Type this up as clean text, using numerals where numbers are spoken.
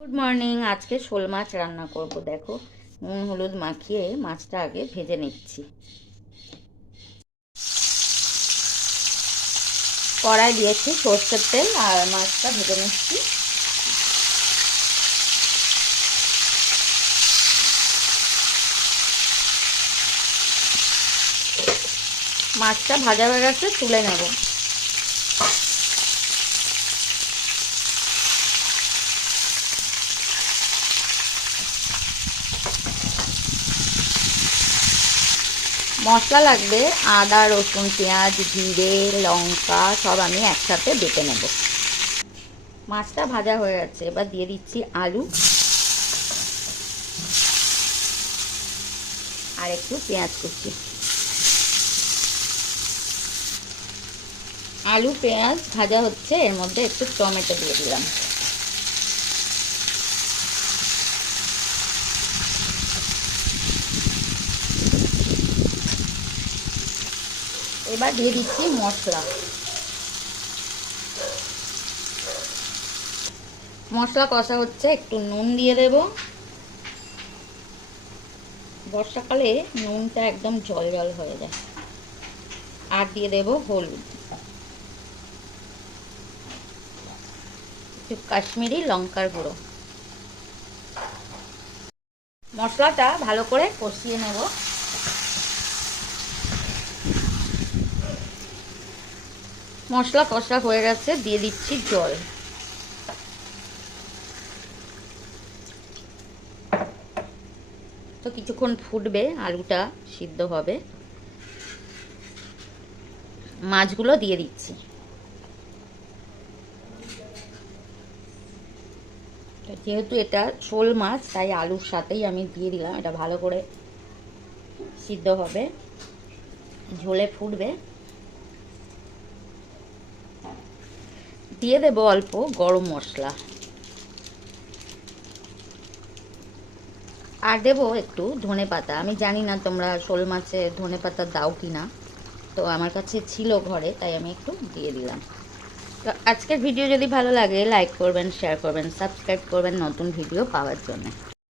Good morning. আজকে শোল মাছ রান্না করব। দেখো, নুন হলুদ মাখিয়ে মাছটা আগে ভেজে নিচ্ছি। কড়াই দিয়েছি সর্ষের তেল আর মাছটা ভেজে নিচ্ছি। মাছটা ভাজা হয়ে গেছে, তুলে নেব। মশলা লাগবে আদা রসুন পেঁয়াজ জিরে লঙ্কা সব আমি একসাথে বেটে নেব। মাছটা ভাজা হয়ে গেছে, এবার দিয়ে দিচ্ছি আলু আর একটু পেঁয়াজ কুচি। আলু পেঁয়াজ ভাজা হচ্ছে, এর মধ্যে একটু টমেটো দিয়ে দিলাম। এবার দিয়ে দিচ্ছি মশলা। মশলা কষা হচ্ছে, একটু নুন দিয়ে দেব। বর্ষাকালে নুনটা একদম জল জল হয়ে যায়। আর দিয়ে দেব হলুদ, একটু কাশ্মীরি লঙ্কার গুঁড়ো। মশলাটা ভালো করে কষিয়ে নেব। মশলা কষা হয়ে গেছে, দিয়ে দিচ্ছি জল। তো কিছুক্ষণ ফুটবে, আলুটা সিদ্ধ হবে। মাছগুলো দিয়ে দিচ্ছি। যেহেতু এটা শোল মাছ তাই আলুর সাথেই আমি দিয়ে দিলাম। এটা ভালো করে সিদ্ধ হবে, ঝোলে ফুটবে। দিয়ে দেবো অল্প গরম মশলা আর দেবো একটু ধনে পাতা। আমি জানি না তোমরা শোল মাছে ধনে পাতা দাও কি না, তো আমার কাছে ছিল ঘরে তাই আমি একটু দিয়ে দিলাম। তো আজকের ভিডিও যদি ভালো লাগে লাইক করবেন, শেয়ার করবেন, সাবস্ক্রাইব করবেন নতুন ভিডিও পাওয়ার জন্য।